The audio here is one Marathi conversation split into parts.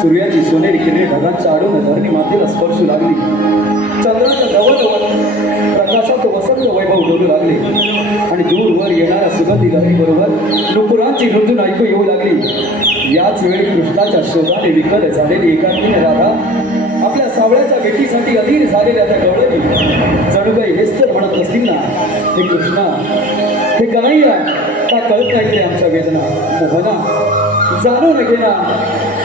सूर्याची सोनेरी किरणे ढगांच्या आडून धरणी मातेला स्पर्शू लागली. चंद्राचं नवनवन प्रकाशात वसंत वैभव डोलू लागले आणि दूरवर येणाऱ्या सुगंधी लहरी बरोबर नुपुरांची रुंजून ऐकू येऊ लागली. याच वेळी कृष्णाच्या शोधाने विकल झालेली एकाकीने राधा आपल्या सावळ्याच्या भेटीसाठी अधीर झालेल्या त्या गवळणी जणू काही हेच तर म्हणत असतील ना, हे कृष्णा, हे कन्हैया, का कळत नाही ते आमच्या वेदना. मोहना जाणून घेना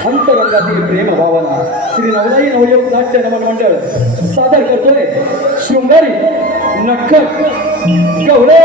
अंतरंगातील प्रेम भावना. श्री नवलाई नवयोग नाट्य नमन मंडळ सादर करतोय शृंगारी नक्कट गवळे.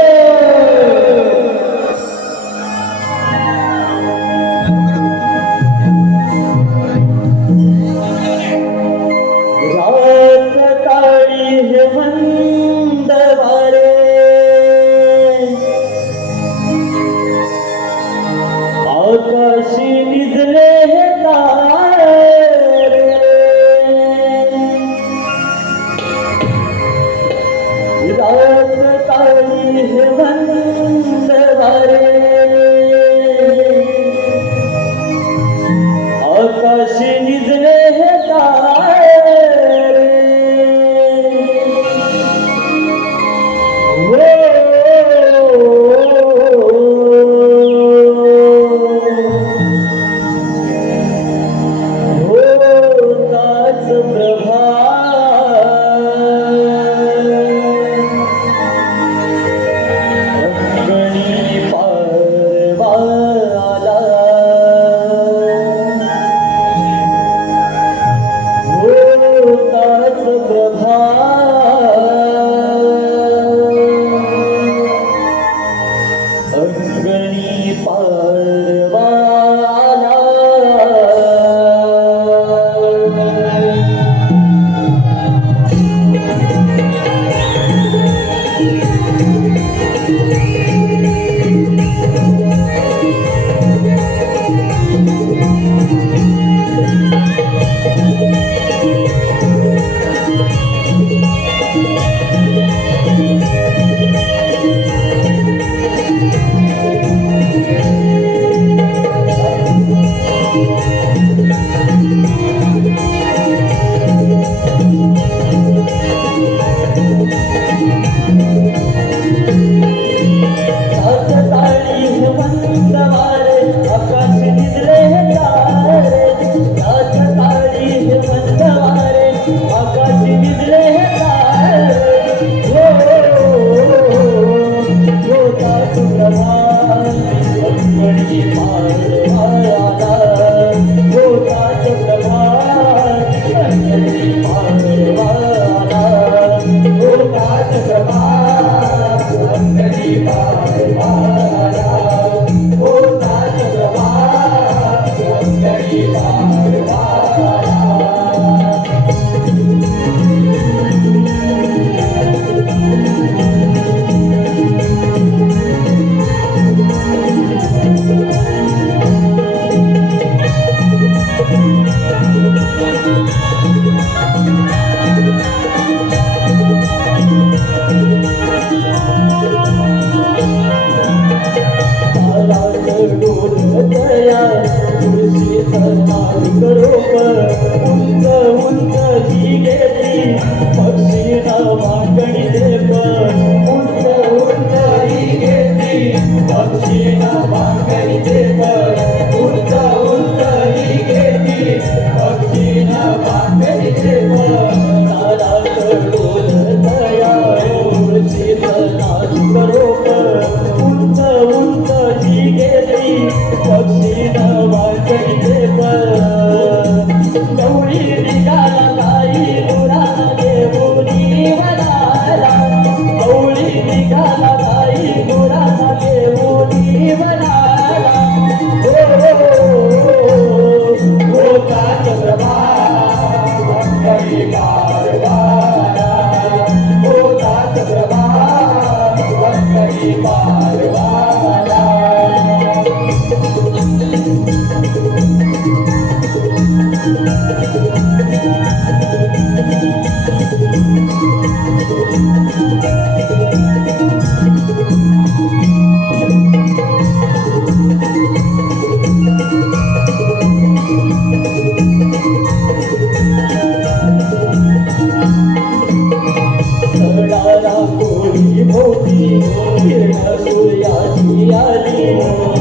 किरण सूर्याची आली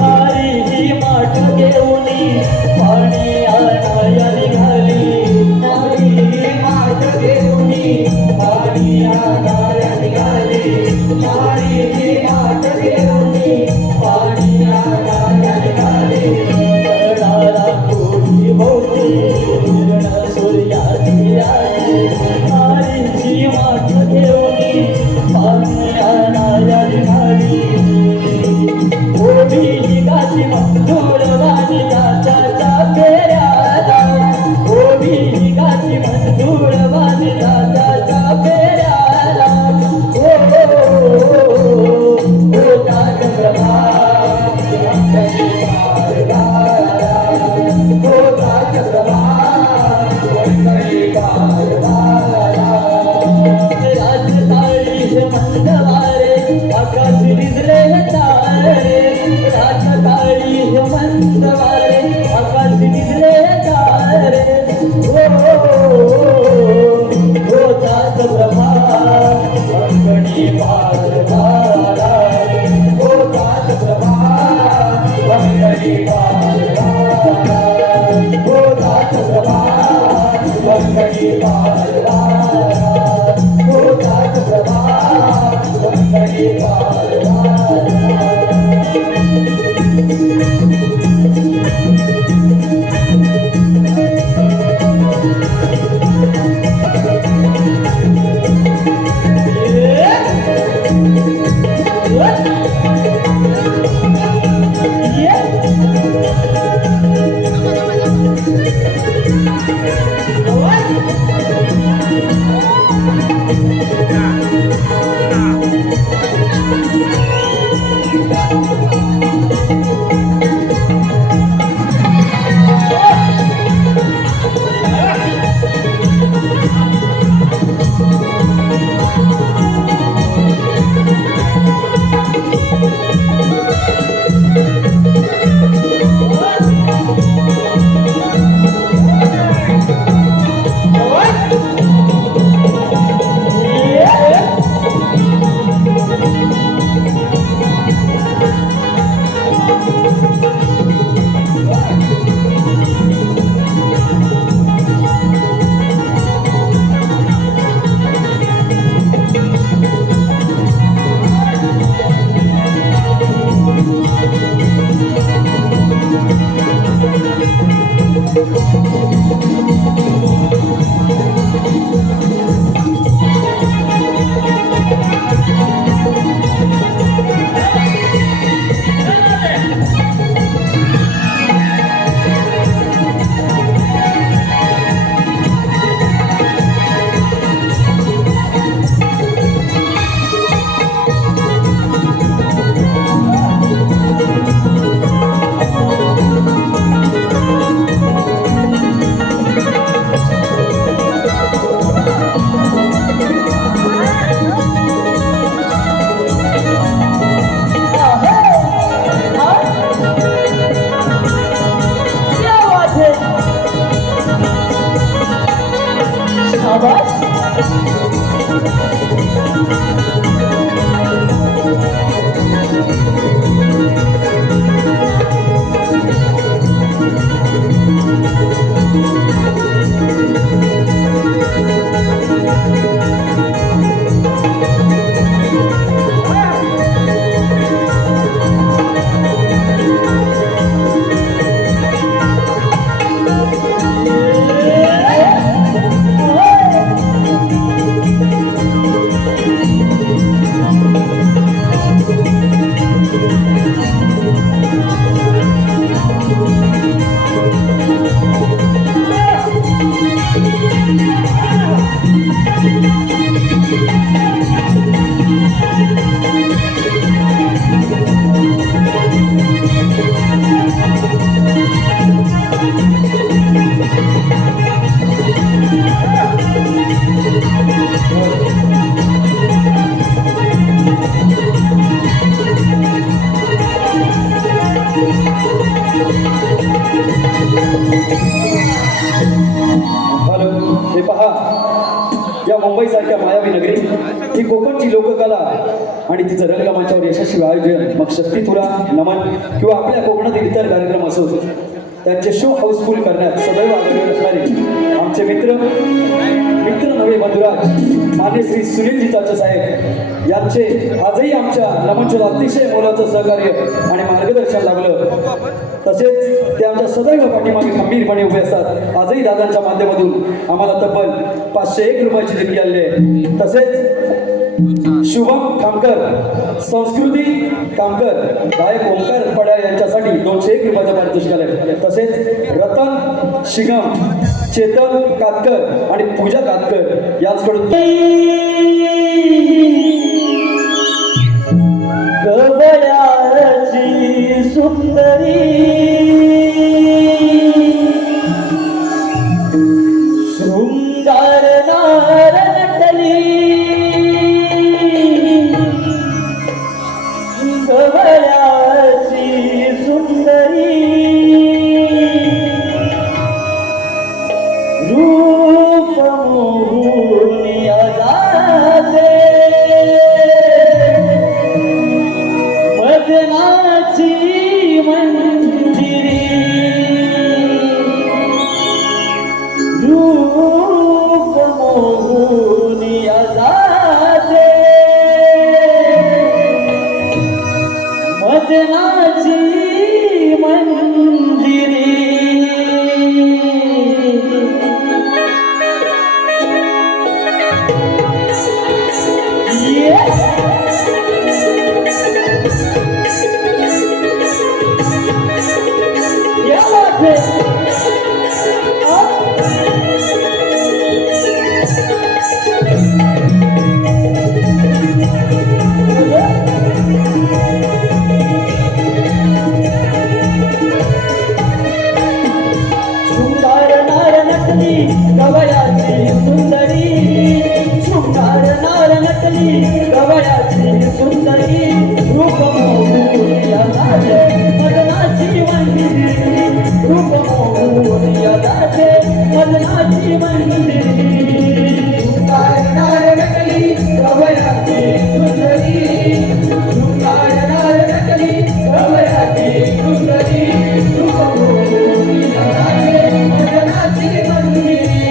आईची माठ घेऊनी पाणी आणाया निघाली आईची माठ घेऊनी पाणी आणाया निघाली आईची माठ घेऊनी पाणी आणाया निघाली करणारा कोणी भोवती किरण सूर्याची आली आईची माठ घेऊनी पाणी आणाया निघाली ओढी गाची मंजूर वाणी जाच्या फेऱ्याला ओढी गाची मंजूर वाणी जाच्या फेऱ्याला ओ चंद्रमा आकाश भिजले तारे राजकाळी मंदवारे आकाश भिजले तारे ओ ताज प्रभा अंगणी पार तारा ओ ताज प्रभा अंगणी पार तारा ओ ताज प्रभा अंगणी पार तारा ओ ताज प्रभा अंगणी पार Yeah. नगरी ही कोकणची लोककला आणि तिचं रंगमंचावर यशस्वी आयोजन मग शक्तितुरा नमन किंवा आपल्या कोकणातील इतर कार्यक्रम असो त्यांचे शो हाऊसफुल करण्यात सदैव आग्रही असणारे आमचे मित्र नवे बंधुराज मान्य श्री सुनीलजी चाचा साहेब यांचे आजही आमच्या नमनच्या अतिशय मोलाचं सहकार्य आणि मार्गदर्शन लाभलं तसेच ते आमच्या सदैव पाठीमागे खंबीरपणे उभे असतात आजही दादांच्या माध्यमातून आम्हाला तब्बल 501 रुपयाची देणगी आली आहे तसेच शुभम कामकर संस्कृती कामकर गायक ओंकार पड्या यांच्यासाठी 201 रुपयाचं पारितोषिक आलंय तसेच रतन शिगम चेतन कातकर आणि पूजा कातकर याचकडून गवळ्याची सुंदरी शृंगार नार नटली गवळ्याची सुंदरी रूप मोहून जाते मदनाची मंजिरी रूप मोहून जाते मदनाची मंजिरी क्या बात है शृंगार नार नटली गवळ्याची सुंदरी शृंगार नार नटली गवळ्याची सुंदरी रूप मोहून जाते मदनाची मंजिरी रूप मोहून जाते मदनाची मंजिरी शृंगार नार नटली गवळ्याची सुंदरी शृंगार नार नटली गवळ्याची सुंदरी रूप मोहून जाते मदनाची मंजिरी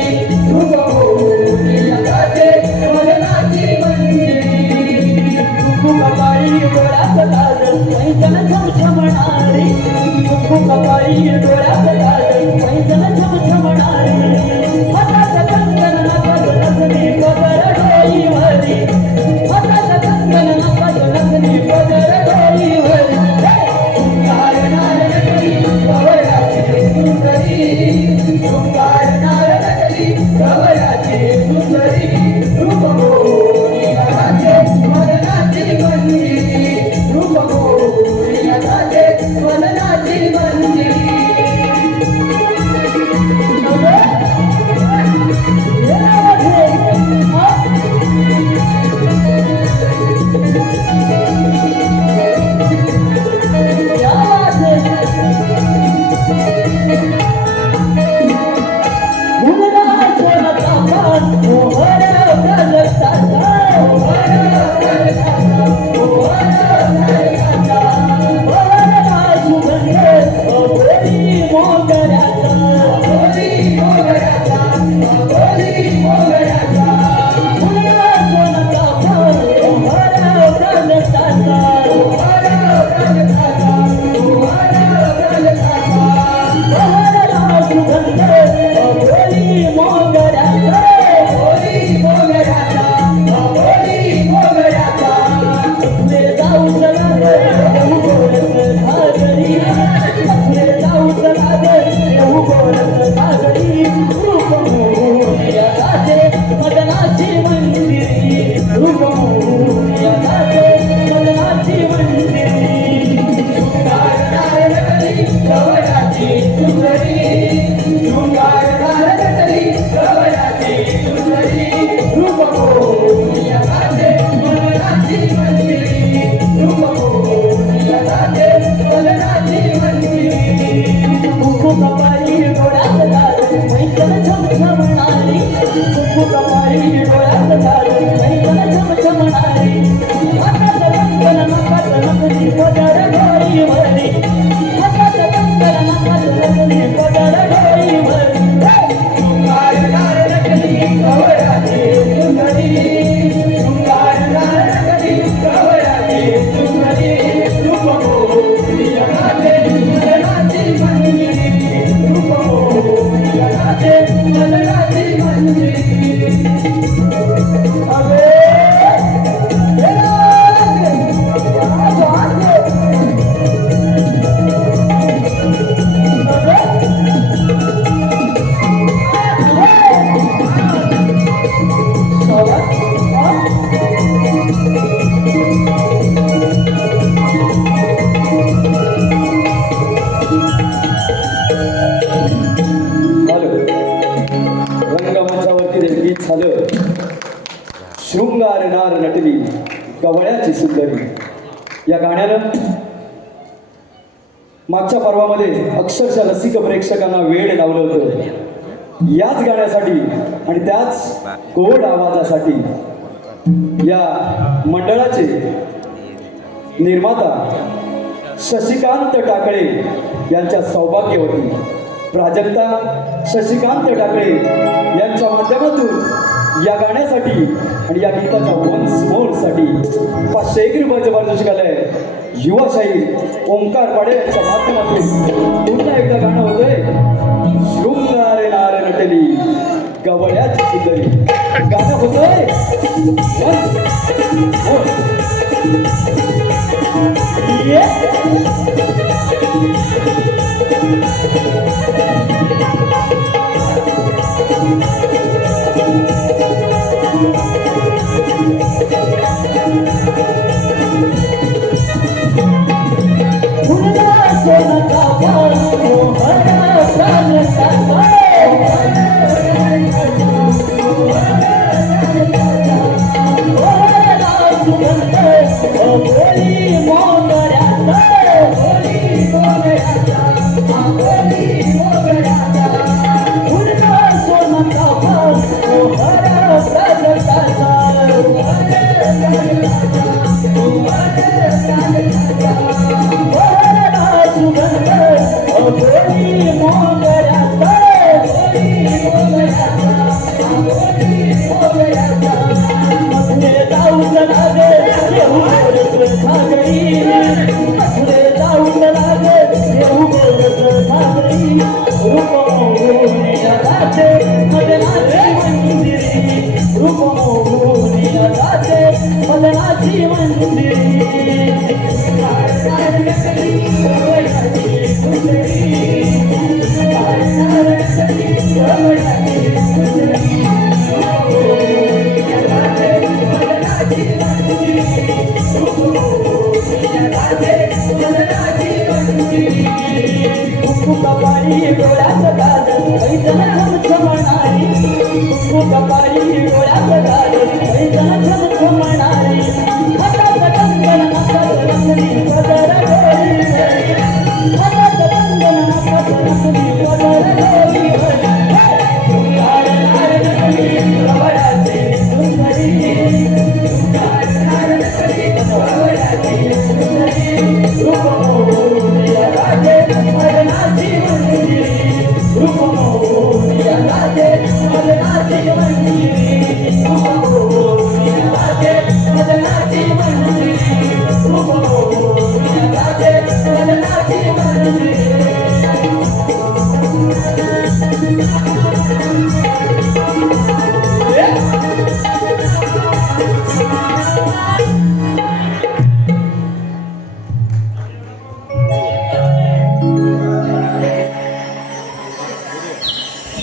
रूप मोहून जाते मदनाची मंजिरी कपाळी डोळ्यात लाज पैंजण झमझमणारी कपाळी डोळ्यात लाज पैंजण झमझमणारी हातात कंगन नाकात नथनी पदर डोईवरी हातात कंगन नाकात नथनी पदर डोईवरी शृंगार नार नटली गवळ्याची सुंदरी शृंगार नार नटली गवळ्याची सुंदरी रूप मोहून जाते मदनाची मंजिरी रूप मोहून जाते मदनाची मंजिरी झमझमणारी, कुकू कपाळी डोळ्यात घालून शृंगार नार नटली गवळ्याची सुंदरी या गाण्यानं मागच्या पर्वामध्ये अक्षरशः रसिक प्रेक्षकांना वेळ लावलं होतं याच गाण्यासाठी आणि त्याच गोड आवाजासाठी या मंडळाचे निर्माता शशिकांत टाकळे यांच्या सौभाग्यवती प्राजक्ता शशिकांत टाकळे यांच्या माध्यमातून या गाण्यासाठी आणि या गीताच्या वन्स मोरसाठी 501 रुपयाचं पारितोषिक आलंय युवा शाहीर ओंकार पाडे यांच्या माध्यमातून पुन्हा एकदा गाणं होतंय शृंगार नार नटली गवळ्याची सुंदरी गाणं होतंय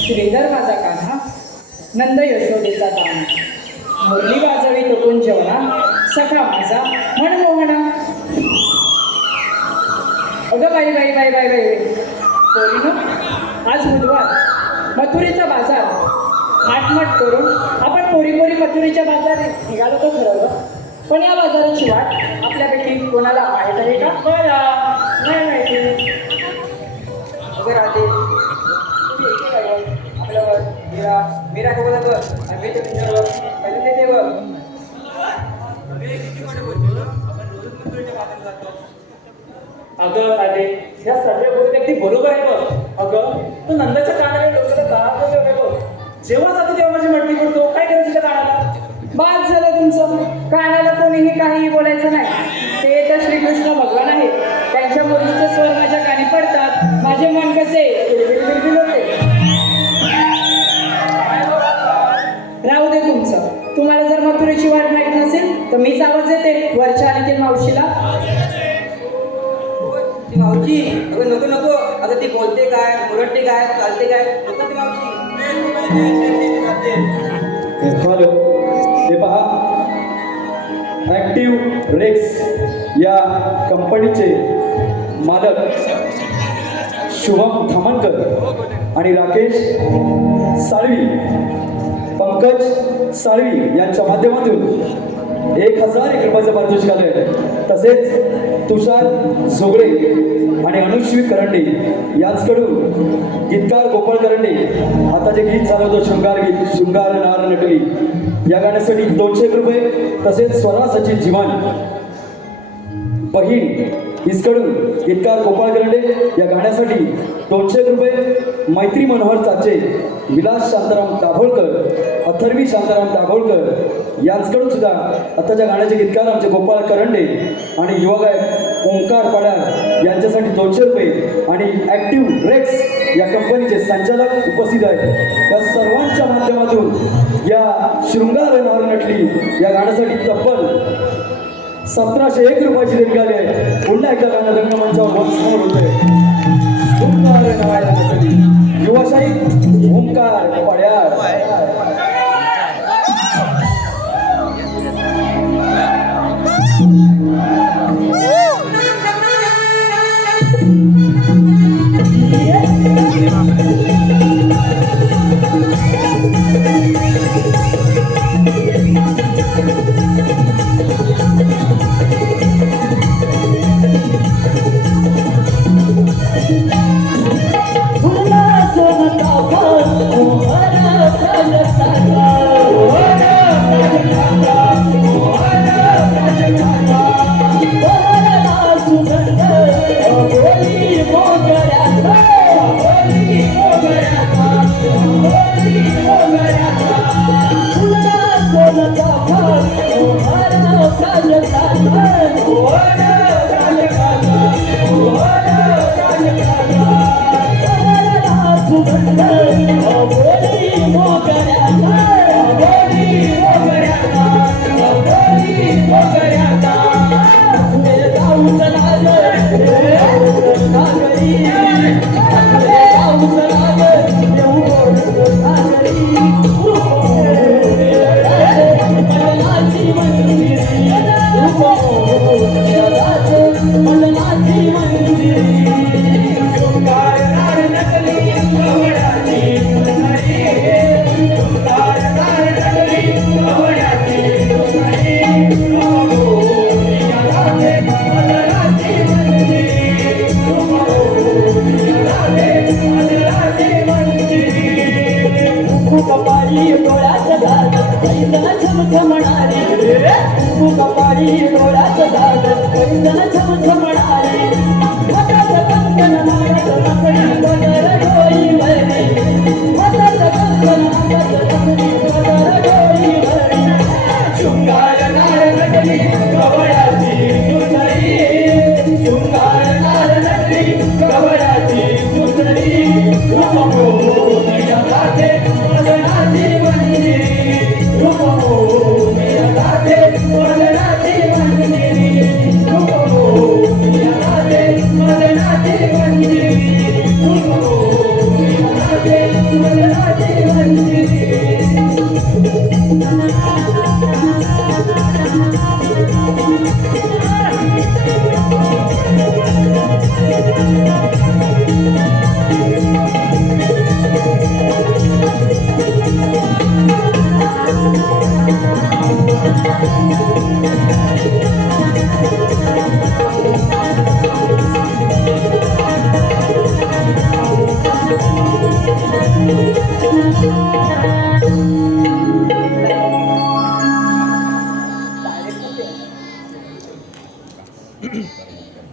श्रीधर माझा कान्हा नंद यशोदेचा दाना मुरली वाजवी तो कुंजवना सखा माझा मनमोहना. अगं बाई बाई बाई बाई बाई पोरीनं आज बुधवार मथुरेचा बाजार आटमट करून आपण पोरी पोरी मथुरेच्या बाजारात निघालो तो ठरवलं. पण या बाजाराची वाट आपल्यापैकी कोणाला माहीत आहे का? मला नाही माहिती. अगं राहते आपल्यावर मीरा कोणाला बघ आणि मी तर तुझ्यावर पहिले ते बघ. अगं राधे या सगळ्या गोष्टी अगदी बरोबर आहे बघ. अगं तो नंदाच्या कानाला डोक्याला दाब होते बघ. जेव्हा जातो तेव्हा माझी मटणी पडतो. काय करायचं त्या कानाला? बाद झालं तुमचं. कानाला कोणीही काहीही बोलायचं नाही. ते तर श्रीकृष्ण भगवान आहेत. त्यांच्या मुरलीचे स्वर माझ्या कानी पडतात. माझे मन कसे बिलबिल होते. राहू दे तुमचं. तुम्हाला जर मथुरेची वाट माहीत नसेल तर मीच आवाज देते वरच्या अनिकेत मावशीला. ती मावशी अगं नको नको. अगं ती बोलते काय मुरडते काय चालते काय नको ती मावशी. हॅलो हे पहा ॲक्टिव्ह रेक्स या कंपनीचे मालक शुभम धामणकर आणि राकेश साळवी पंकज साळवी यांच्या माध्यमातून 1001 रुपयाचं पारितोषिक आलंय. तसेच तुषार जोगळे आणि अनुश्री करंडे यांचकडून गीतकार गोपाळ करंडे आता जे गीत झालं होतं शृंगार गीत शृंगार नार नटली या गाण्यासाठी 201 रुपये. तसेच स्वरासाची जीवन बहीण हिसकडून गीतकार गोपाळ करंडे या गाण्यासाठी 201 रुपये. मैत्री मनोहर चाचे, विलास शांताराम दाभोळकर, अथर्वी शांताराम दाभोळकर यांचकडून सुद्धा आताच्या गाण्याचे गीतकार आमचे गोपाळ करंडे आणि युवा गायक ओंकार पडार यांच्यासाठी 200 रुपये. आणि ॲक्टिव्ह रेक्स या कंपनीचे संचालक उपस्थित आहेत. या सर्वांच्या माध्यमातून या शृंगार नार नटली या गाण्यासाठी तब्बल 1701 रुपयाची देणगी आली आहे. पुन्हा एकदा गाणं रंगमंचावर समोर होत आहे. ओंकार नार नटली, युवाशाही ओंकार पड्यार.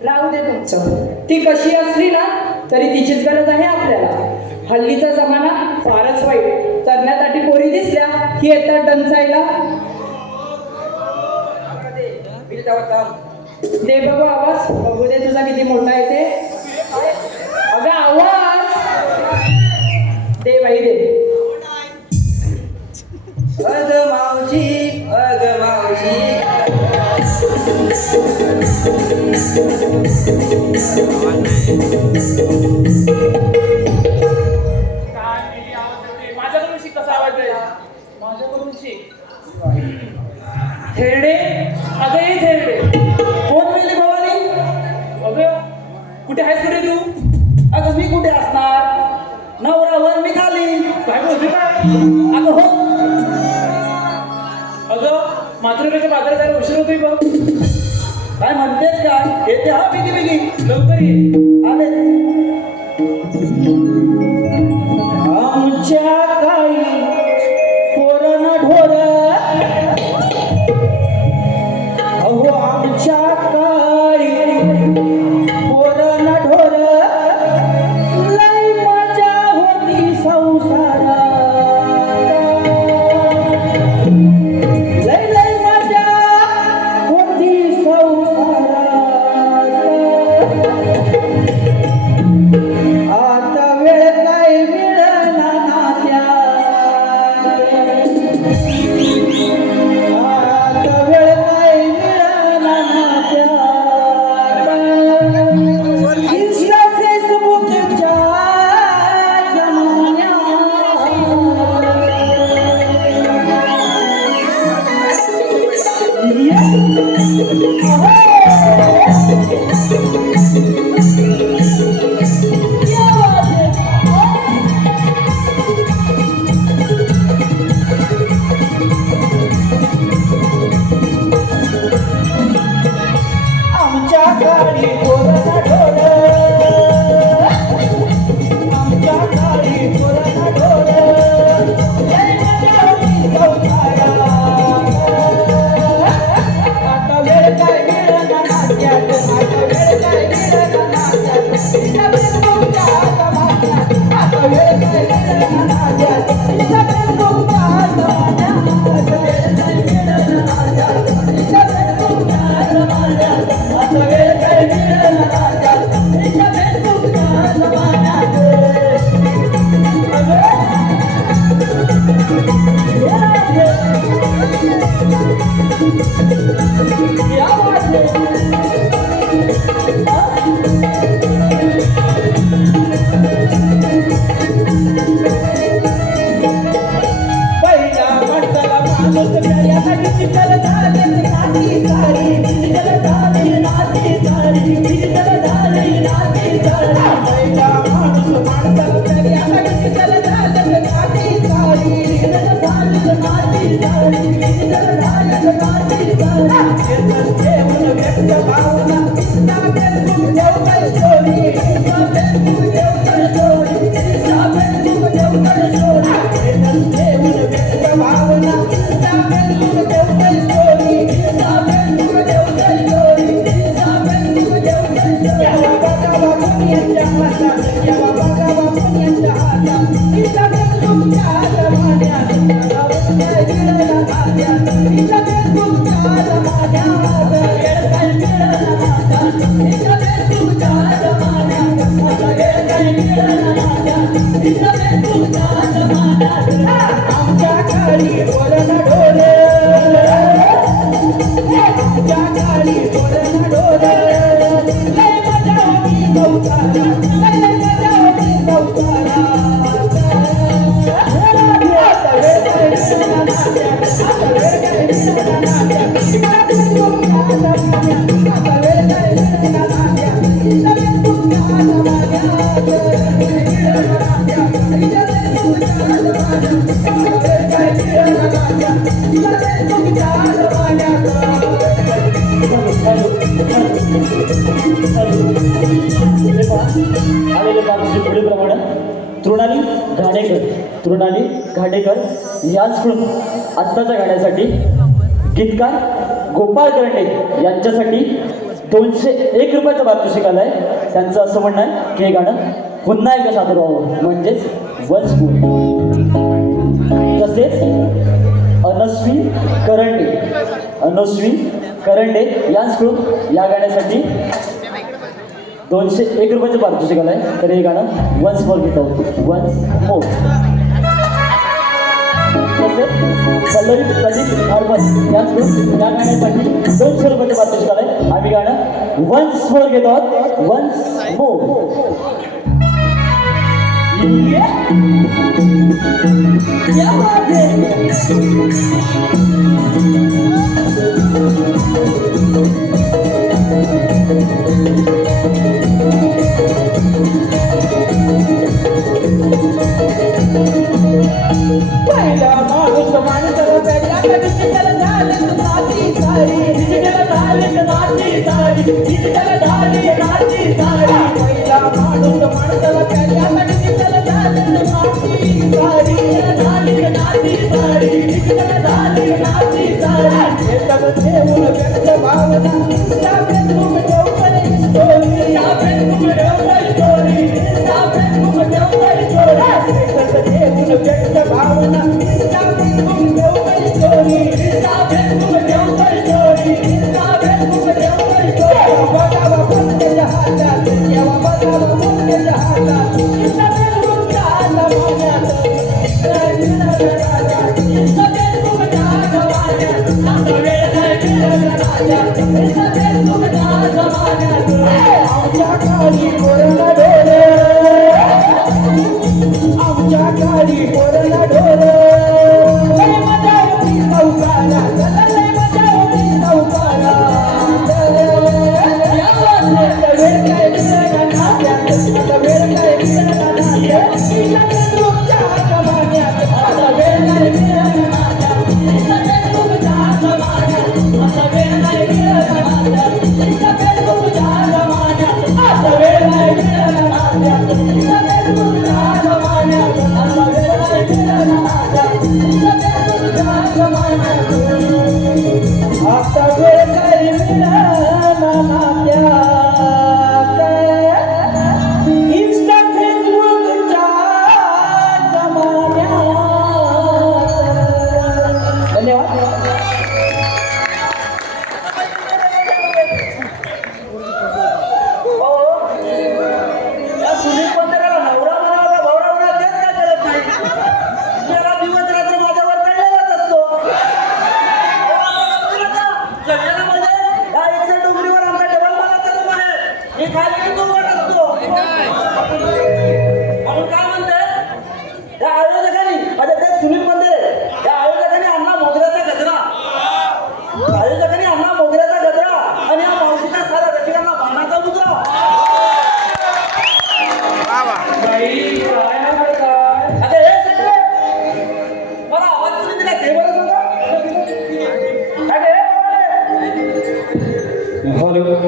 राहू दे तुमचं. ती कशी असली ना तरी तिचीच गरज आहे आपल्याला. हल्लीचा जमाना फारच वाईट. तरण्यासाठी पोरी दिसल्या की येतात डंचायला. दे बघू आवाज, बघू दे तुझा किती मोठा येते. अगं आवाज दे बाई दे. अग मावशी अग मावशी माझ्याकडून शिक कसा आवाज आहे. माझ्याकडून शिक. थेरडे अगं ये थेरडे. कोण मेले भवानी? अगं कुठे आहेस कुठे तू? अगं मी कुठे असणार, नवऱ्यावर मी खाली. काय बोलते काय? अगं हो मातृकाच्या बाजारात जायला उशीर होतोय बघ. काय म्हणतेस काय येते हा बिगी बिगी लवकर ये. आले आमच्या काळी पोरण ढोर अहो आमच्या काळी पोरण ढोर लई मजा होती संसारात लई लई मजा होती संसारात आता वेळ काय मिळना नात्यात आता वेळ काय मिळना नात्यात इंस्टा फेसबुकच्या आमच्या काळी पोरण ढोर आमच्या काळी पोरण ढोर लय मजा होती संसारात आता वेळ काय मिळना नात्यात आता वेळ काय मिळना नात्यात तिच्या फेसबुकच्या जमान्यात आता वेळ काय मिळना नात्यात तिच्या फेसबुकच्या जमान्यात वेळ काय मिळना नात्यात तिच्या फेसबुकच्या जमान्यात आता वेळ काय मिळना नात्यात तिच्या फेसबुकच्या जमान्यात या वाटले पहिला माणसाला माणूस मिळाल्यासाठी डिजिटल झाले नाती सारी डिजिटल झाली नाती सारी डिजिटल झाली नाती सारी पहिला माणूस माणसाला मिळाल्यासाठी डिजिटल झाले नाती सारी डिजिटल झाली नाती सारी डिजिटल झाली नाती सारी येतच ठेवून व्यक्त भावना insta Facebook Devkar story insta Facebook Devkar story insta Facebook Devkar story येतच ठेवून व्यक्त भावना insta Facebook Devkar story insta Facebook Devkar story insta Facebook Devkar story यावा बघा बापून यांच्या हातात यावा बघा बापून यांच्या हातात इंस्टा फेसबुकच्या जमान्यात आता वेळ काय मिळना नात्यात इंस्टा फेसबुकच्या जमान्यात वेळ काय मिळना नात्यात इंस्टा फेसबुकच्या जमान्यात आता वेळ काय मिळना नात्यात इंस्टा फेसबुकच्या जमान्यात आमच्या काळी पोरण ढोर आमच्या काळी पोरण ढोर लय मजा होती संसारात लय मजा होती संसारात आता वेळ काय मिळना नात्यात आता वेळ काय मिळना नात्यात इंस्टा फेसबुकच्या जमान्यात आता वेळ काय मिळना नात्यात इंस्टा फेसबुकच्या जमान्यात मिळना नात्यात इंस्टा फेसबुकच्या जमान्यात आता वेळ काय मिळना नात्यात इंस्टा फेसबुकच्या जमान्यात आलेले बाबूचे पुढीलप्रमाणे तृणाली घाडेकर यांचकडून आत्ताच्या गाण्यासाठी गीतकार गोपाळ करंडे यांच्यासाठी 201 रुपयाचं पारितोषिक आलंय. त्यांचं असं म्हणणं आहे की हे गाणं पुन्हा एकदा सादर व्हावं म्हणजेच वन्स मोर. तसेच अनस्वी करंडे यांचकडून या गाण्यासाठी 201 रुपयाचं पारितोषिक आलंय. तर हे गाणं वन्स मोर घेत आहोत. Once more. तसेच पल्लवी प्रदीप हरबस यांचकडून या गाण्यासाठी 200 रुपयाचं पारितोषिक आलंय. आम्ही गाणं वन्स मोर घेत आहोत. Once more. या बात पहिला माणूस माणसाला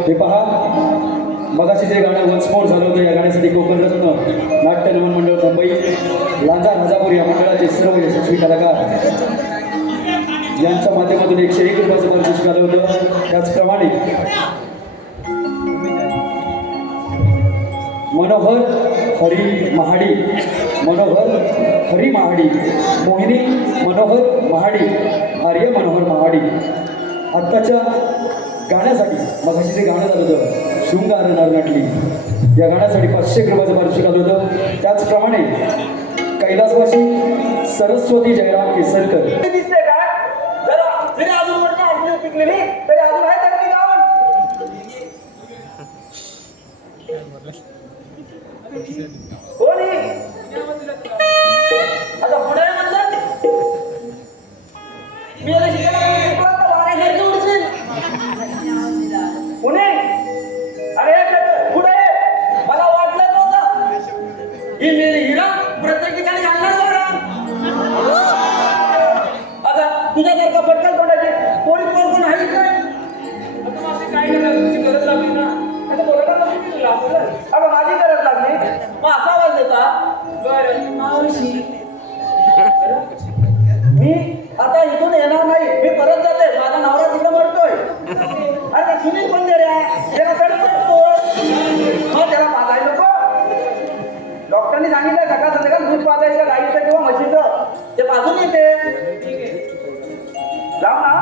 हे पहा, मगाशी जे गाणं वन्समोर झालं होतं, या गाण्यासाठी कोकण रत्न नाट्य नमन मंडळ मुंबई, लांजा राजापूर या मंडळाचे सर्व यशस्वी कलाकार यांच्या माध्यमातून 101 रुपयाचं पारितोषिक आलं होतं. त्याचप्रमाणे मनोहर हरी महाडी, मनोहर हरी महाडी, मोहिनी मनोहर महाडी, आर्य मनोहर महाडी आत्ताच्या गाण्यासाठी मगाशी जे गाणं झालं होतं शृंगार नरनटली, या गाण्यासाठी 500 रुपयाचं पारितोषिक आलं होतं. त्याचप्रमाणे कैलासवासी सरस्वती जयराम केसरकर दिसते काय जरा जरी अजून वर्ष असली पिकलेली तरी अजून आहे त्यांनी गावून कोणी आता पुढे म्हणतात मी याला शिकायला पुणे अरे पुढे मला वाटलं नव्हतं ही मेरी हिरा प्रत्येक ठिकाणी घालणार आता तुझ्यासारखा पटकन कोणाची पोरी कोण आहेच नाही आता माझी काय तुमची गरज लागली ना आता बोलायला लागली तुला अगं माझी गरज लागली मग असा आवाज देता बरं मावशी मी आता इथून येणार नाही मी परत जाते माझा नवरा तिकडे मरतोय अरे सुनील पण दे रे त्याला त्याला पाजाय नको डॉक्टरनी सांगितलं सकाळ संध्याकाळ दूध पाजायचं गाईचं किंवा म्हशीचं ते पाजून येते जाऊ ना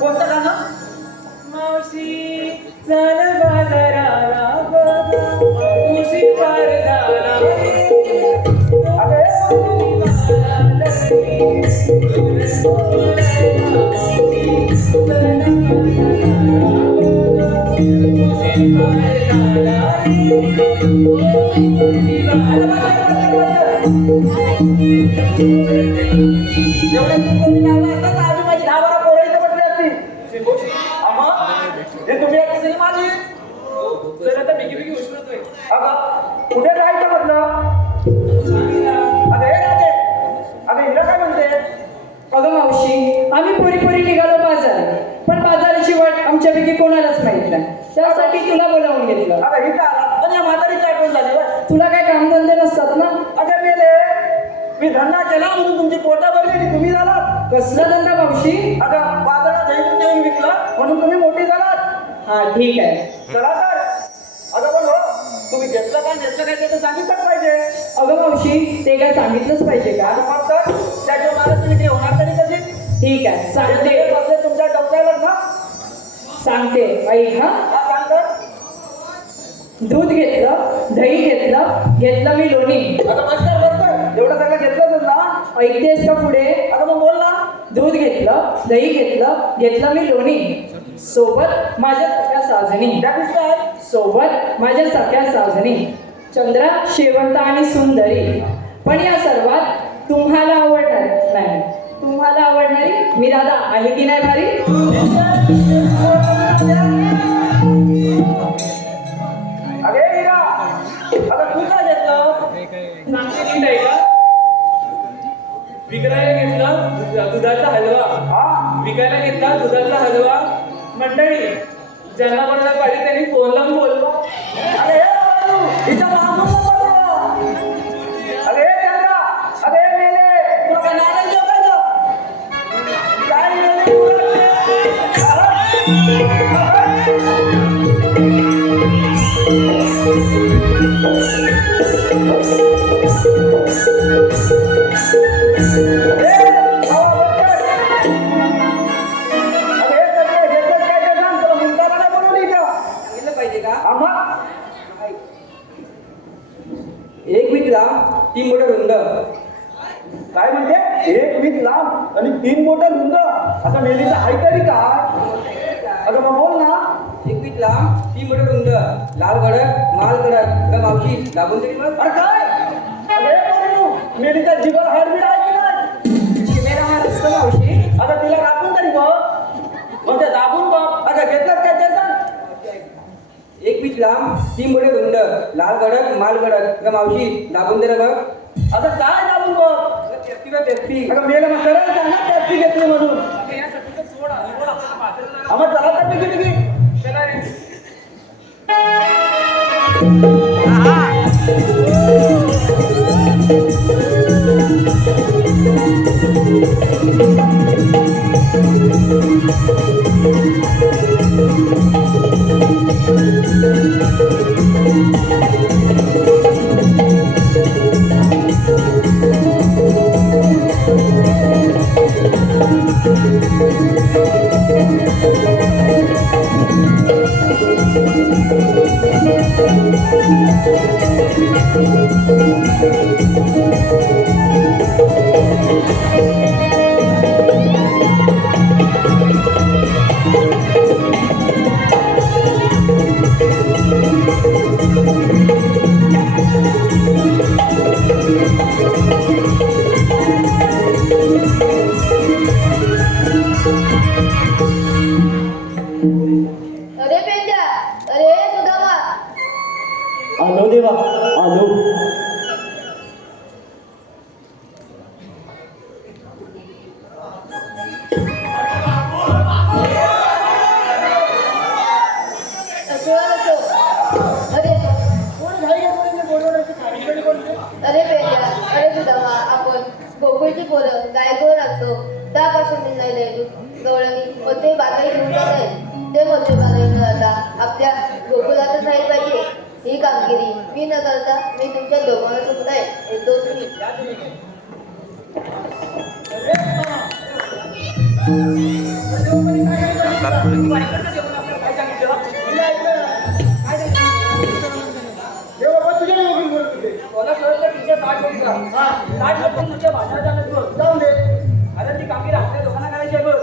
कोणतं गाणं मावशी चल बाजाराला तुझी पार झाला अरे कुठे जायचं म्हटलं अरे राजे अरे हिला काय म्हणते अगं मावशी आम्ही पुरी निघालो बाजार, पण बाजार त्यासाठी तुला बोलावून घेतलं. अगं इथं आला पण या म्हातारीची आठवण झाली बा. तुला काय कामधंदे नसतात ना? अगं मेले मी धंदा केला म्हणून तुमची पोटा भरली आणि तुम्ही झालात. कसला धंदा मावशी? अगं बाजारात दही नेऊन विकला म्हणून तुम्ही मोठी झालात. हा ठीक आहे. चला तर. अगं पण हो तुम्ही घेतलं काय ते तर सांगितलंच पाहिजे. अगं मावशी ते काय सांगितलंच पाहिजे का? आणि मग तर त्याच्या मालाची विक्री होणार तरी कशी? ठीक आहे सांगते. ते बसले तुमच्या डोक्यावर ना. सांगते ऐक हा. हा सांग तर. दूध घेतलं, दही घेतलं मी लोणी. अगं बस कर. एवढं सगळं घेतलंच ना. ऐकतेस का पुढे? अगं मग बोल ना. दूध घेतलं, दही घेतलं मी लोणी. सोबत माझ्या सख्या साजणी. त्यापेक्षा काय? सोबत माझ्या सख्या साजणी. चंद्रा, शेवंत आणि सुंदरी. पण या सर्वात तुम्हाला आवडणार नाही. तुम्हाला आवडणारी मी राधा आहे की नाही भारी? अगे मीरा अगं तू काय घेतलं? सांगते नीट आहे का? विकायला घेतला दुधाचा हलवा. हा विकायला घेतला दुधाचा हलवा. मंडळी ज्यांना कोणाला पाहिजे त्यांनी फोन लावून बोलवा. अरे हे बाळू, हिच्या मागून नको बोलवा. अरे हे चंद्रा, अरे हे मेले, तुला काय नाराज देऊ काय गं? काय मेले तुला? सांगितलं पाहिजे का? एक विकला 3 बोटं रुंद. काय म्हणते? 1 वीस लांब आणि 3 बोटं रुंद. आता मेलीचं आहे तरी काय? अगं मग बोल ना. एक विकला 3 बोटं रुंद. लाल कडक माल कडक. का मावशी दाबून तरी बघ. अरे काय? अरे पोरीनू, मेलीचा जिगर हाडबीड आहे की नाही? चिमेरा हा रस्ता मावशी. आता तिला राखून तरी बघ. मग ते दाबून बघ. अगं घेतलंच काय ते सांग. एक पीठ लांब 3 बोटे रुंद. लाल कडक माल कडक. का मावशी दाबून तरी बघ. आता काय दाबून बघ. पेप्सी. अगं मेलं मग सरळ सांग ना टॅक्सी घेतली म्हणून. आम्हाला चला तर तिकीट. अरे पेंड्या, अरे सुदामा. आलो देवा आलो. अरे पेंड्या, अरे सुदामा, आपण गोकुळची पोरं गायगो लागतो त्यापासून नाही गवळणी होते बागाई घेऊन जात आहे. ते मोठे बागाई न जाता आपल्या गोकुळातच राहील पाहिजे. ही कामगिरी मी न करता मी तुमच्या दोघांना सुद्धा येतोच मी. अरे ती कामगिरी आपल्या दोघांना करायची आहे बघ.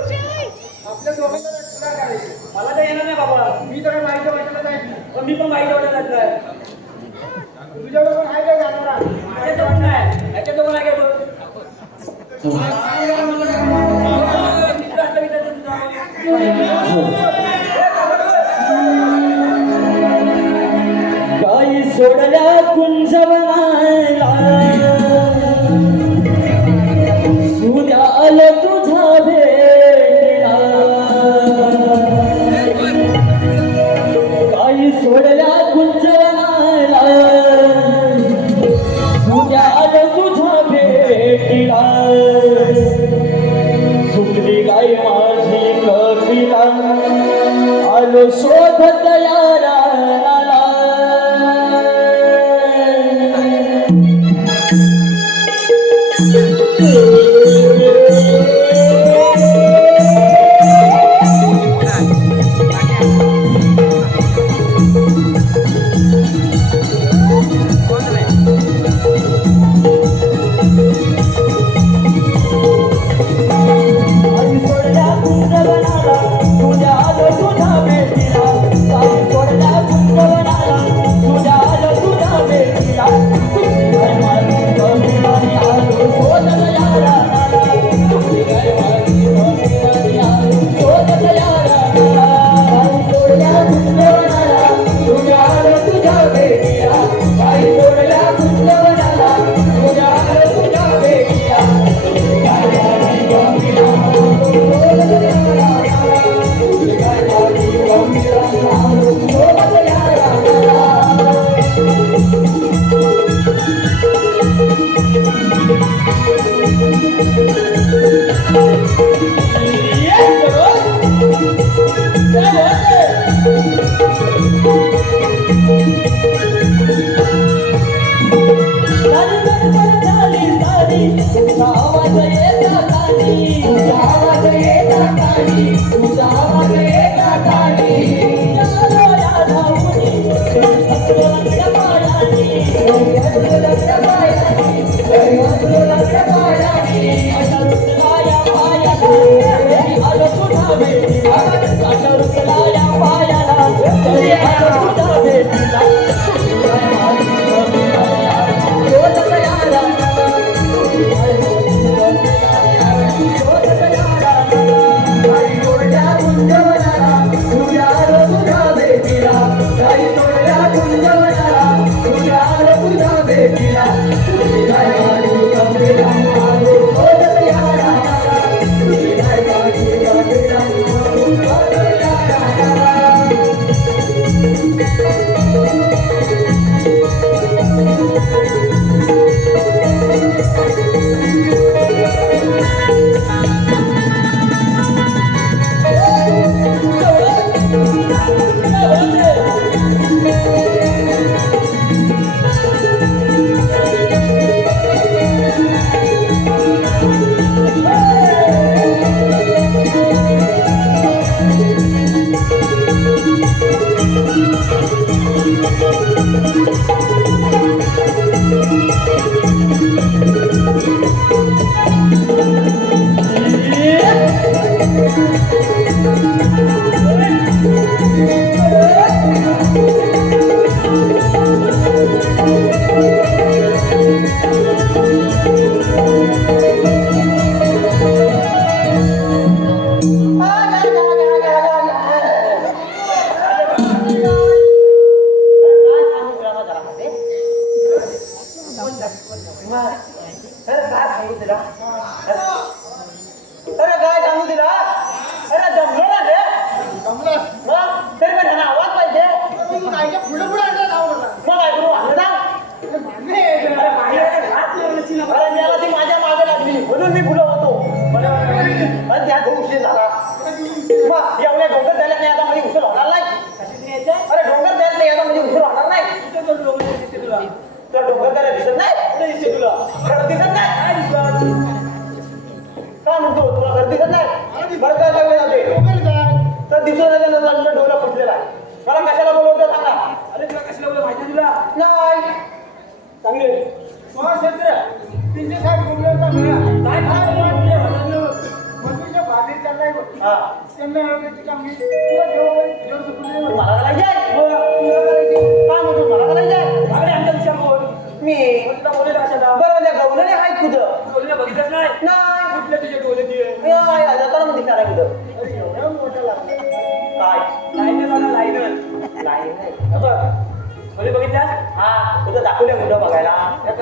आपल्या दोघांना तुला करायची. मला तर येणार नाही बाबा. मी तर माहिती वाटत नाही. पण मी पण माहिती वाटत नाही. तुझ्याकडे पण आहे काय जाणार? माझ्याकडे पण नाही. याच्यात पण आहे काय बघ. गाई सोडल्या कुंजवनाला सूर्य आलं तुझा भेटीला. आलो शोधत याराला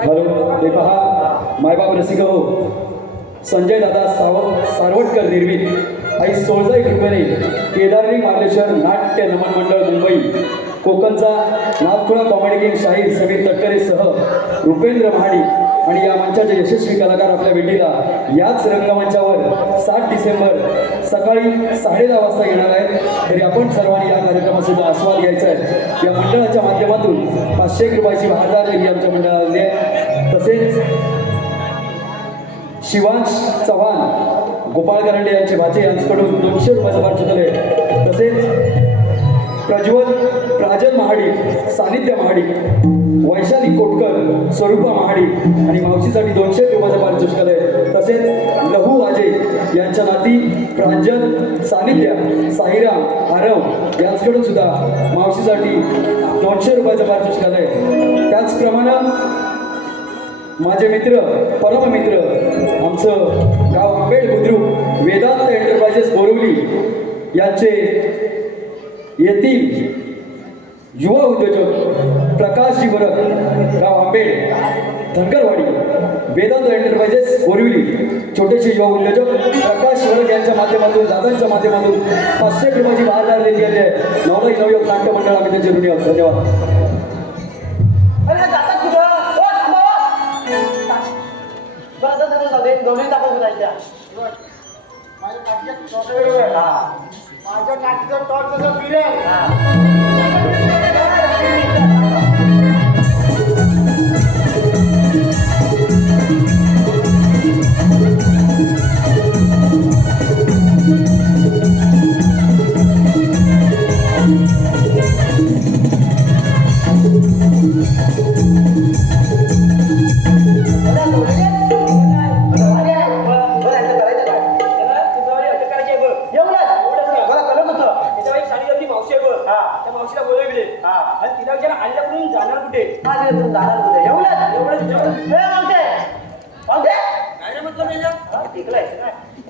हॅलो ते पहा मायबाप रसिक हो संजय दादा सारवटकर निर्मित आई 16 रुपये केदारनी मार्लेश्वर नाट्य नमन मंडळ मुंबई कोकणचा नागपुरा कॉमेडी किंग शाहीर समीर तटकरेसह रुपेंद्र महाडी आणि या मंचाचे यशस्वी कलाकार आपल्या भेटीला याच रंगमंचावर 7 डिसेंबर सकाळी 10:30 वाजता येणार आहेत. तरी आपण सर्वांनी या कार्यक्रमाचा आस्वाद घ्यायचा आहे. या मंडळाच्या माध्यमातून 500 रुपयाची बहारदार देणगी आमच्या मंडळाला दिली आहे. तसेच शिवांश चव्हाण गोपाळ करंडे यांचे भाचे यांच्याकडून 200 रुपयाचं पारितोषिक आहे. तसेच प्रज्वल प्राजल महाडिक, सानिध्य महाडिक, वैशाली कोटकर, स्वरूपा महाडिक आणि मावशीसाठी 200 रुपयाचं पारितोषिक आहे. तसेच लहू वाजे यांच्या नाती प्रांजल, सानिध्य, साईराम, आरव यांच्याकडून सुद्धा मावशीसाठी 200 रुपयाचं पारितोषिक आहे. त्याचप्रमाणे माझे मित्र, परममित्र, आमचं गाव आंबेड बुद्रुक वेदांत एंटरप्राइजेस बोरवली यांचे येथील युवा उद्योजक प्रकाशजी वरक, गाव आंबेड, धनगरवाडी, वेदांत एंटरप्राइजेस बोरिवली छोटेसे युवा उद्योजक प्रकाश वरक यांच्या माध्यमातून, दादांच्या माध्यमातून 500 रुपयाची बहारदार देणगी आली आहे. नवलाई नवयुवक नाट्य मंडळ आम्ही त्यांचे ऋणी आहोत. धन्यवाद. अरे जातात कुठं? ओ, थांबा. बरं, जाऊ दे. दोन्ही टाकून जायच्या. माझ्या काठीचं टॉर्च जसं फिरेल.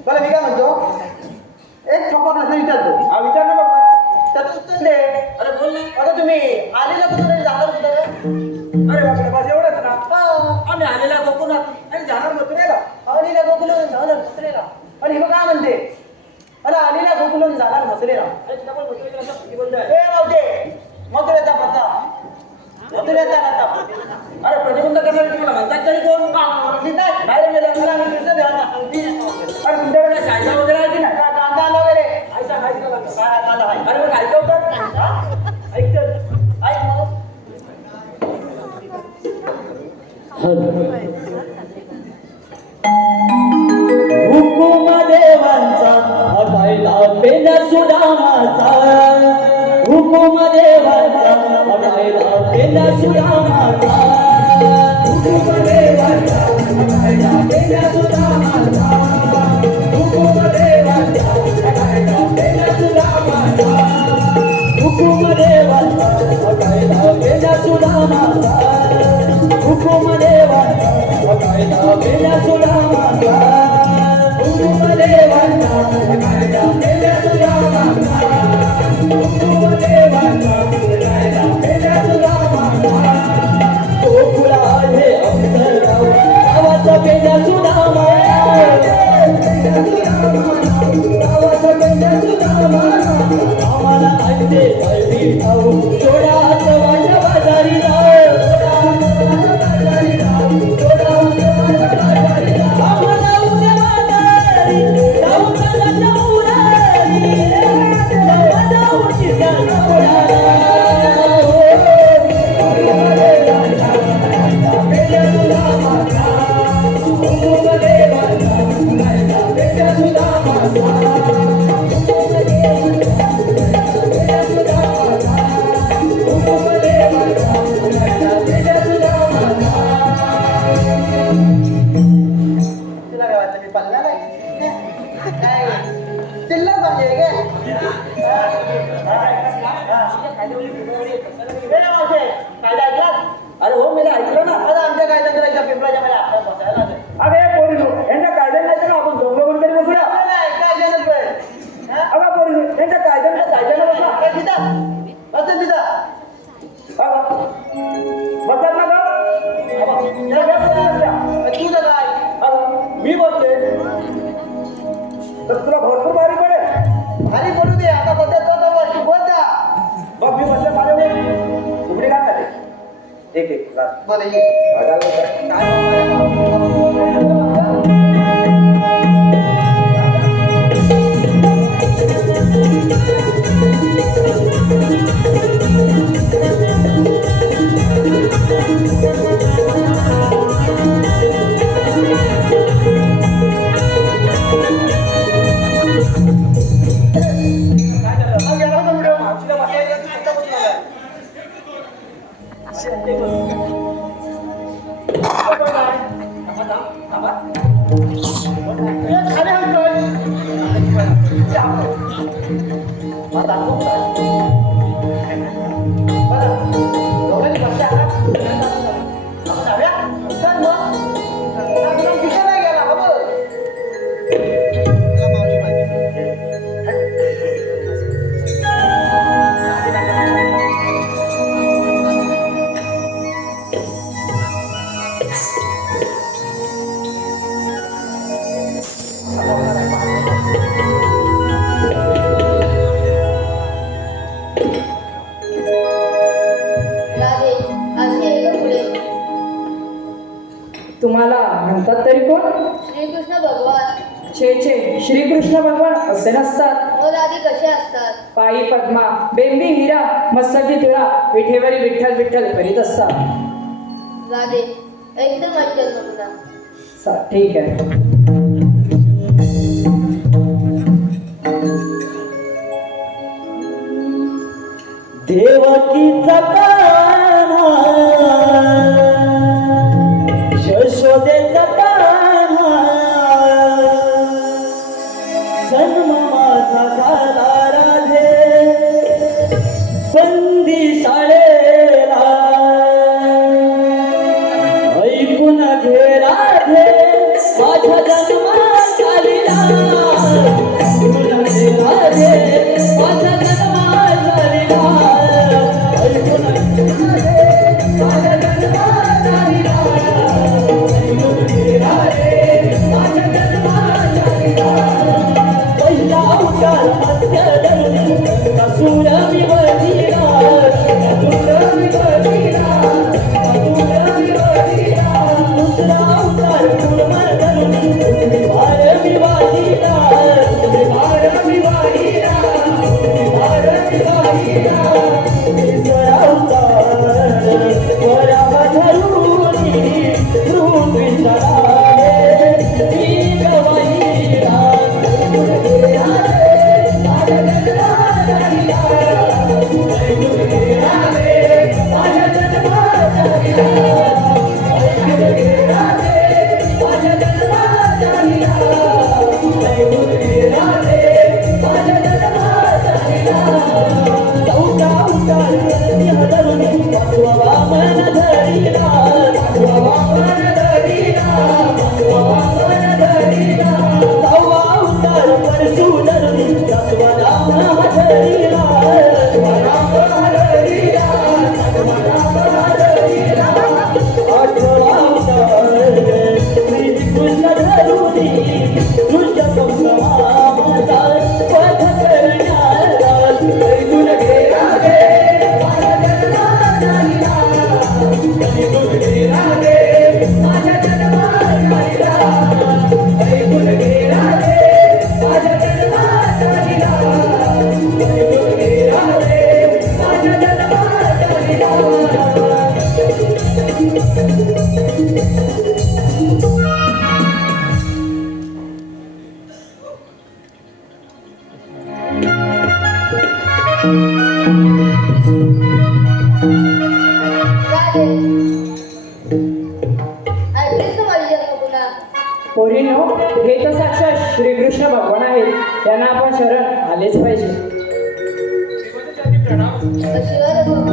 बरं मी काय म्हणतो, एक छोपा प्रश्न विचारतो. हा विचार ना बाबा, त्याचं उत्तर दे. अरे बोल ना. आता तुम्ही आलेला कुठं जाणार कुठं? अरे बापरे, बस एवढंच ना. आम्ही आलेला कोकणात आणि जाणार मथुरेला. आलेला गोकुलून जाणार मथुरेला. आणि हे काय म्हणते, अरे आलेला गोकुलून जाणार मथुरेला. अरे तुला पण मथुरेला असा प्रतिबंध आहे. ए बावटे, मथुरेचा प्रथा, मथुरेचा प्रथा. अरे प्रतिबंध करणारे तुम्हाला म्हणतात तरी कोण? नाही रे मेला, तुला आम्ही कृष्ण देवाचा सांगते. अरे तुमच्याकडे कायदा वगैरे आहे की नाही? कांदा वगैरे ऐका कांदा आहे. अरे मग ऐकवतात ऐकत ऐक मग. हुकुम देवांचा कायदा पेला सुदामाचा, हुकुम देवांचा कायदा पेला सुदामाचा, हुकुम देवांचा कायदा पेला सुदामाचा, हुकुम देवांचा कायदा पेला सुदामाचा, हुकुम देवांचा कायदा पेला सुदामाचा, हुकुम देवांचा कायदा पेला सुदामाचा, हुकुम देवांचा कायदा पेला सुदामाचा, हुकुम देवांचा कायदा पेला सुदामाचा. गोकुळा हे अंतराव गावाचा पेला सुदामाचा, गावाचा पेला सुदामाचा. आम्हाला आणते कळवी जाऊ, सोडा वाटा बाजारी जाऊ, सोडा बाजारी जाऊ. आम्हाला उद्या बाजारी जाऊ, चला जाऊरारी, जाऊ जाऊ चिंता कोणाला. तुला काय वाटतं मी पल्ला नाही? काय चिल्लर समजेल काय? कायदा ऐकलात? अरे हो, मी ऐकलं ना. आता आमच्या कायद्यात करायचा पिंपळाच्या मध्ये आपल्याला बसायला लागेल. अरे पोरी यांच्या कायद्याने नाही तर आपण जमलं तरी बसूया. नाही, कायद्यानंच पाहिजे. अगं पोरी यांच्या कायद्याने कायद्याने बसा. काय तिथं? बसा तिथं. बसतात ना गं? तुझं काय? मी बसले तर तुला भरपूर भारी पडेल. भारी पडू दे. आता बसत बोल द्या. बघ मी बसले माझ्या उघडी काय खाते एक बरं ये. काय हा गेला होता व्हिडिओ मावशीला बसायला स्वतःपासून आलाय. खाली आणतोय. मला दाखव का? बरं, गौऱ्याची बसल्या आहात. आपण जाऊया? चल मग. हा तुला दिसत नाही गेला, हा बघ. राधे असे एक पुढे तुम्हाला म्हणतात तरी कोण? श्रीकृष्ण भगवान. छे छे, श्रीकृष्ण भगवान असे नसतात. हो राधे कसे असतात? पायी पद्मा, बेंबी हिरा, मस्तकी तिळा, विठेवरी विठ्ठल विठ्ठल करीत असतात. राधे एकदम माझी जन्मभूमी. ठीक आहे. देवकीचा कान्हा यशोदेचा कान्हा जन्म माझा झाला राधे बंदी शाळेला ऐकून घे राधे माझ्या जन्मात आलेला ऐकून घे राधे माझ्या जन्मात आलेला ऐकून घे राधे माझ्या जन्मात आलेला ऐकून घे राधे माझ्या जन्मात आलेला पहिला उतार मत्स्य धरून कसूर विवधीला कसूर विवधीला कसूर विवधीला दुसरा उतार कुडमर धरून वार विवाहिला वार विवाहिला वार विवाहिला तिसरा उतार वरा धरून रूप विचाराले मी गवाईला राधे ऐकलीस का माझी जन्मभूमी? पोरीनो, हे तर साक्षात श्रीकृष्ण भगवान आहेत. त्यांना आपण शरण आलेच पाहिजे. शिवाय असो.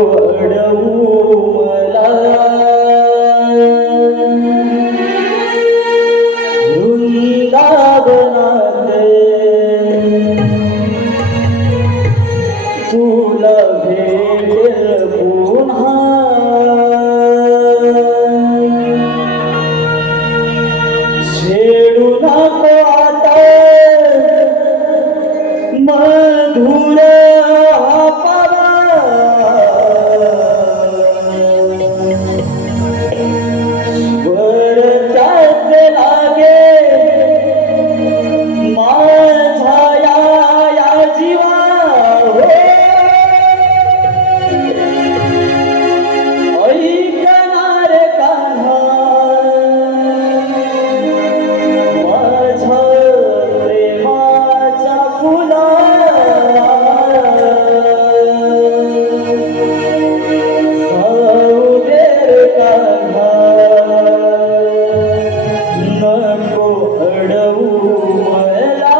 अडवू मला वृंदावनात तुला भेटेल पुन्हा छेडू नको आता मधुर हा वर त्याच लागे माझ्या या जीवा हो ऐकणार कान्हा माझ्या प्रेमाच्या फुला सावदेर कान्हा नको अडवू मला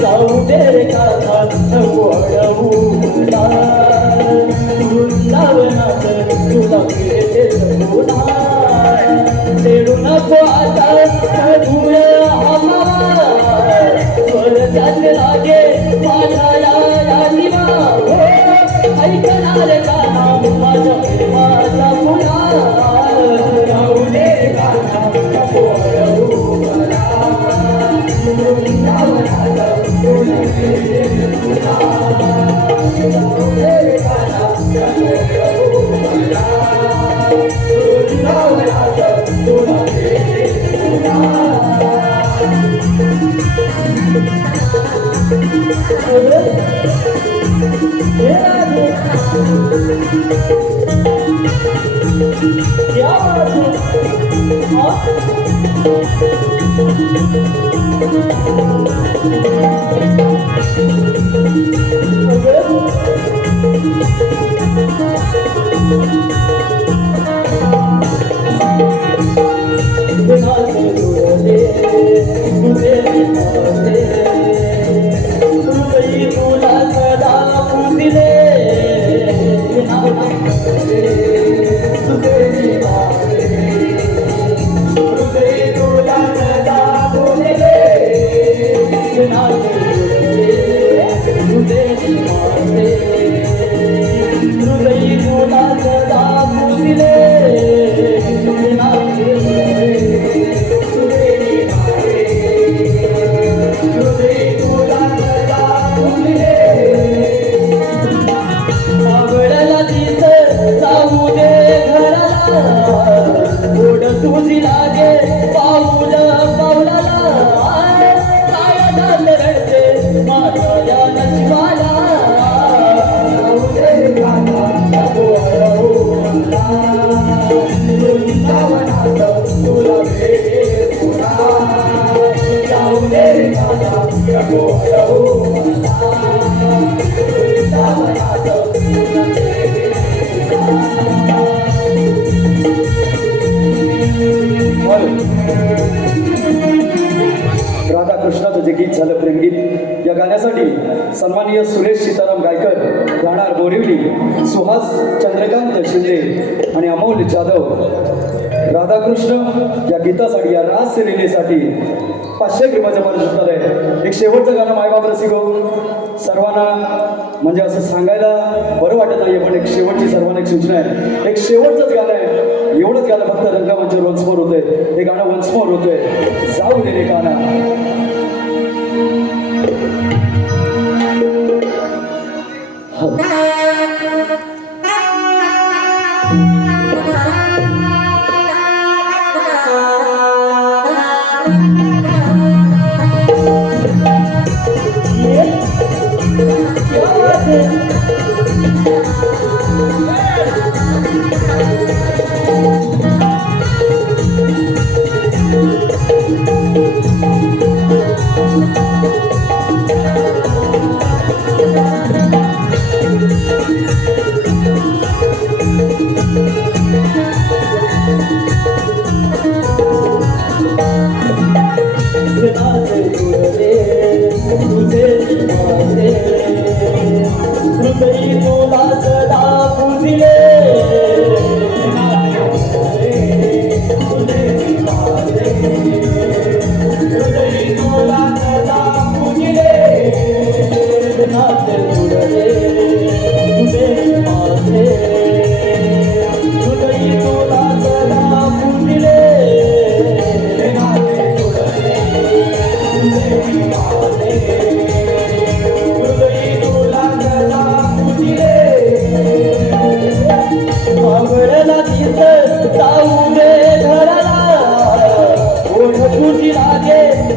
सावदेर कान्हा नको अडवू मला वृंदावनात तुला भेटेल पुन्हा छेडू नको आता मधुर हवा वर त्याच लागे माझ्या या जीवा हो ऐकणार कान्हा माझ्या प्रेमाचा फुला सावदेर कान्हा नको अडवू मला वृंदावनात तुला भेटेल पुन्हा सावदेर कान्हा नको अडवू मला वृंदावनात तुला भेटेल पुन्हा क्या बात तुला सदा दिले तुझी लागे पाऊल पाऊलाला रडते माझ्या या नशिबाला सावदेर कान्हा नको अडवू मला वृंदावनात तुला भेटेल पुन्हा सावदेर कान्हा नको अडवू मला वृंदावनात तुला भेटेल पुन्हा राधाकृष्णाचं जे गीत झालं प्रेमगीत या गाण्यासाठी सन्माननीय सुरेश सीताराम गायकर राहणार बोरिवली, सुहास चंद्रकांत शिंदे आणि अमोल जाधव राधाकृष्ण या गीतासाठी या रास लिहिण्यासाठी 500 रुपयाचं पारितोषिक आहे. एक शेवटचं गाणं मायबाप रसिको सर्वांना म्हणजे असं सांगायला बरं वाटत नाहीये पण एक शेवटची सर्वांना एक सूचना आहे. एक शेवटचंच गाणं आहे, एवढंच गाणं फक्त रंगमंचावर वन्स मोर होतंय. हे गाणं वन्स मोर होतंय, जाऊ दे रे गाणं.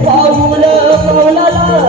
पाऊल पावलाला